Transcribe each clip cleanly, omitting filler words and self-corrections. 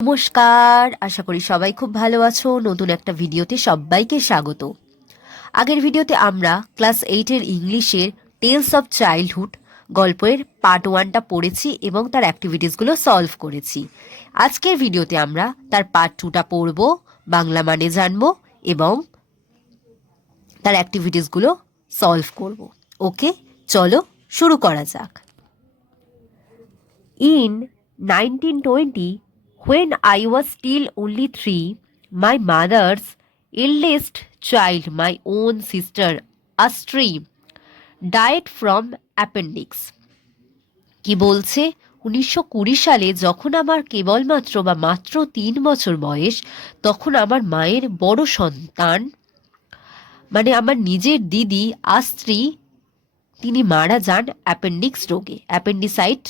নমস্কার, আশা করি সবাই খুব ভালো আছো। নতুন একটা ভিডিওতে সবাইকে স্বাগত। আগের ভিডিওতে আমরা ক্লাস 8-এর ইংলিশের টেলস অফ চাইল্ডহুড গল্পের পার্ট 1টা পড়েছি এবং তার অ্যাক্টিভিটিসগুলো সলভ করেছি। আজকের ভিডিওতে আমরা তার পার্ট 2টা পড়ব, বাংলা মানে জানবো এবং তার অ্যাক্টিভিটিসগুলো সলভ করব। ওকে, চলো শুরু করা যাক। In 1920, when I was still only 3, my mother's eldest child, my own sister, Astri, died from appendix. কি বলছে? 1920 সালে যখন আমার কেবলমাত্র বা মাত্র 3 বছর বয়স, তখন আমার মায়ের বড় সন্তান মানে আমার নিজের দিদি আস্ত্রী তিনি মারা যান অ্যাপেন্ডিক্স রোগে, অ্যাপেন্ডিসাইট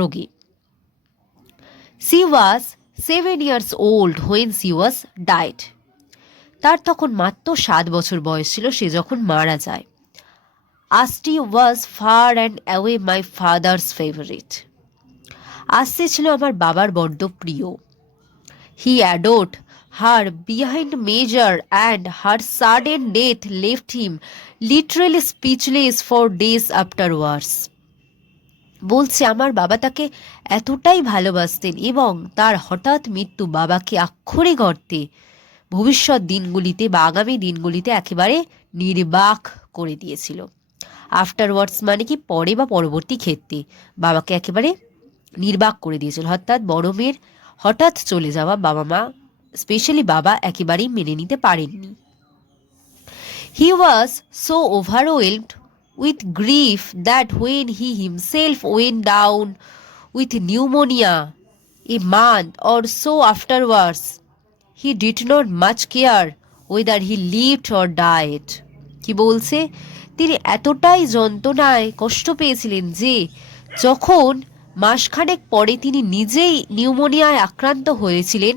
রোগে। She was 7 years old when she was died. তার তখন মাত্র 7 বছর বয়স ছিল সে যখন মারা যায়। Asti was far and away my father's favorite. Asti ছিল আমার বাবার বড্ড প্রিয়। He adored her behind measure and her sudden death left him literally speechless for days afterwards. বলছে আমার বাবা তাকে এতটাই ভালোবাসতেন এবং তার হঠাৎ মৃত্যু বাবাকে আক্ষরিক অর্থে ভবিষ্যৎ দিনগুলিতে বা আগামী দিনগুলিতে একেবারে নির্বাক করে দিয়েছিল। আফটারওয়ার্ডস মানে কি পরে বা পরবর্তী ক্ষেত্রে বাবাকে একেবারে নির্বাক করে দিয়েছিল, অর্থাৎ বড় মেয়ের হঠাৎ চলে যাওয়া বাবা মা স্পেশালি বাবা একেবারেই মেনে নিতে পারেননি। He was so overwhelmed with grief that when he himself went down with pneumonia a month or so afterwards, he did not much care whether he lived or died. কি বলছে? তিনি এতটাই যন্ত্রণায় কষ্ট পেয়েছিলেন যে যখন মাসখানেক পরে তিনি নিজেই নিউমোনিয়ায় আক্রান্ত হয়েছিলেন,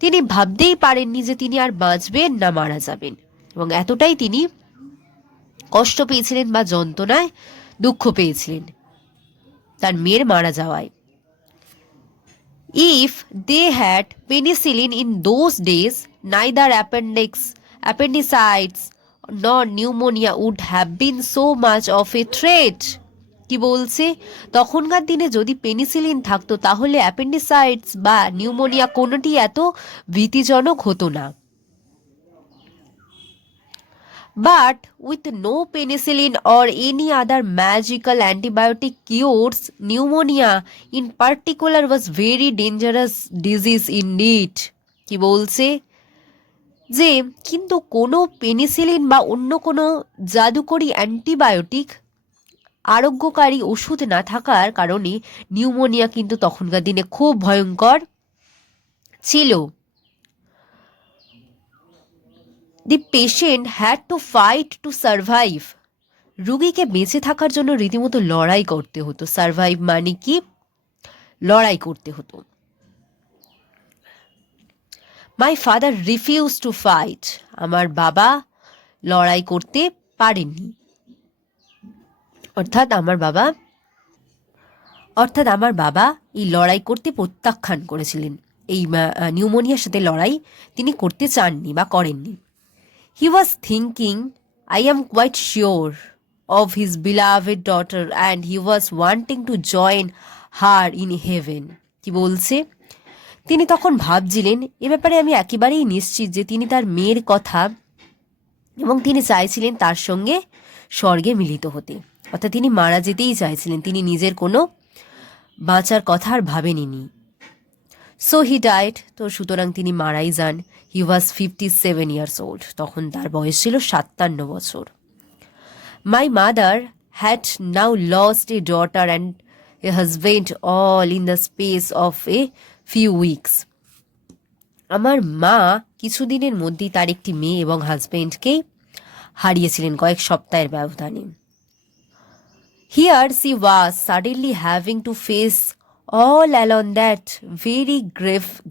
তিনি ভাবতেই পারেননি যে তিনি আর বাঁচবেন না মারা যাবেন, এবং এতটাই তিনি কষ্ট পেয়েছিলেন বা যন্ত্রণায় দুঃখ পেয়েছিলেন তার মেয়ের মারা যাওয়ায়। If they had penicillin in those days, neither appendicitis nor pneumonia would have been so much of a threat. কি বলছে? তখনকার দিনে যদি পেনিসিলিন থাকতো তাহলে অ্যাপেন্ডিসাইটিস বা নিউমোনিয়া কোনোটি এত ভীতিজনক হতো না। But with no penicillin or any other magical antibiotic cures, pneumonia in particular was very dangerous disease indeed. কি বলছে? যে কিন্তু কোনো পেনিসিলিন বা অন্য কোনো জাদুকরী অ্যান্টিবায়োটিক আরোগ্যকারী ওষুধ না থাকার কারণে নিউমোনিয়া কিন্তু তখনকার দিনে খুব ভয়ঙ্কর ছিল। The patient had to fight to survive. রোগীকে বেঁচে থাকার জন্য রীতিমতো লড়াই করতে হতো। সার্ভাইভ মানে কি? লড়াই করতে হতো। My father refused to fight. আমার বাবা লড়াই করতে পারেননি। অর্থাৎ আমার বাবা এই লড়াই করতে প্রত্যাখ্যান করেছিলেন। এই নিউমোনিয়ার সাথে লড়াই তিনি করতে চাননি বা করেননি। He was thinking, I am quite sure, of his beloved daughter and he was wanting to join her in heaven. কি বলছে? তিনি তখন ভাবছিলেন, এ ব্যাপারে আমি একেবারেই নিশ্চিত যে তিনি তার মেয়ের কথা এবং তিনি চাইছিলেন তার সঙ্গে স্বর্গে মিলিত হতে, অর্থাৎ তিনি মারা যেতেই চাইছিলেন, তিনি নিজের কোনো বাঁচার কথা আর ভাবেননি। So he died, তো সুতরাং তিনি মারাই যান। He was 57 years old. তখন তার বয়স ছিল 57 বছর। My mother had now lost a daughter and a husband all in the space of a few weeks. আমার মা কিছুদিনের মধ্যেই তার একটি মেয়ে এবং হাজবেন্ডকেই হারিয়েছিলেন কয়েক সপ্তাহের ব্যবধানে। Here she was suddenly having to face all alone that very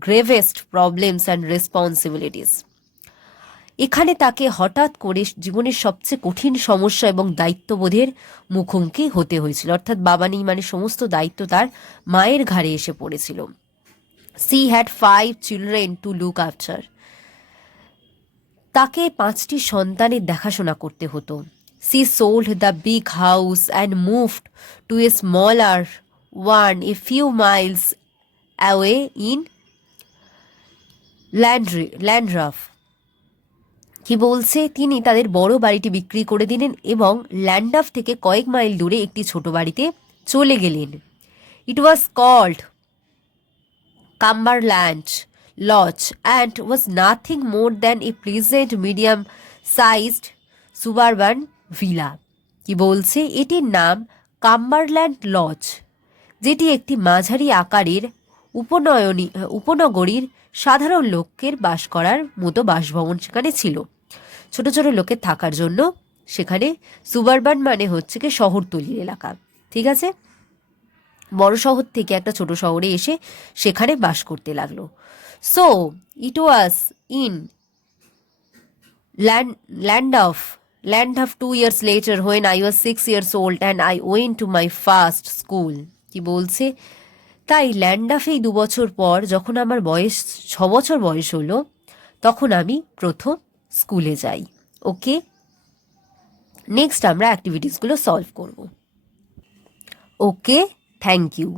gravest problems and responsibilities. এখানে তাকে হঠাৎ করে জীবনের সবচেয়ে কঠিন সমস্যা এবং দায়িত্ববোধের মুখোমুখি হতে হয়েছিল, অর্থাৎ বাবা নেই মানে সমস্ত দায়িত্ব তার মায়ের ঘাড়ে এসে পড়েছিল। She had 5 children to look after. তাকে 5টি সন্তানের দেখাশোনা করতে হতো। She sold the big house and moved to a smaller one a few miles away in Landruff. কি বলছে, তিনি তাদের বড় বাড়িটি বিক্রি করে দিলেন এবং ল্যান্ডাফ থেকে কয়েক মাইল দূরে একটি ছোট বাড়িতে চলে গেলেন। It was called Cumberland Lodge and was nothing more than a pleasant medium sized suburban villa. কি বলছে, এটির নাম কাম্বারল্যান্ড লজ, যেটি একটি মাঝারি আকারের উপনগরীর সাধারণ লোকের বাস করার মতো বাসভবন সেখানে ছিল। ছোট ছোট লোকের থাকার জন্য সেখানে সুবারবান মানে হচ্ছে কি শহরতলির এলাকা, ঠিক আছে। বড় শহর থেকে একটা ছোট শহরে এসে সেখানে বাস করতে লাগলো। So it was in Landhav 2 years later when I was 6 years old and I went to my first school. কি বলছে, তাই ল্যান্ডাফে 2 বছর পর যখন আমার বয়স 6 বছর বয়স হলো তখন আমি প্রথম স্কুলে যাই। ওকে, নেক্সট আমরা অ্যাক্টিভিটিসগুলো সলভ করব। ওকে, থ্যাংক ইউ।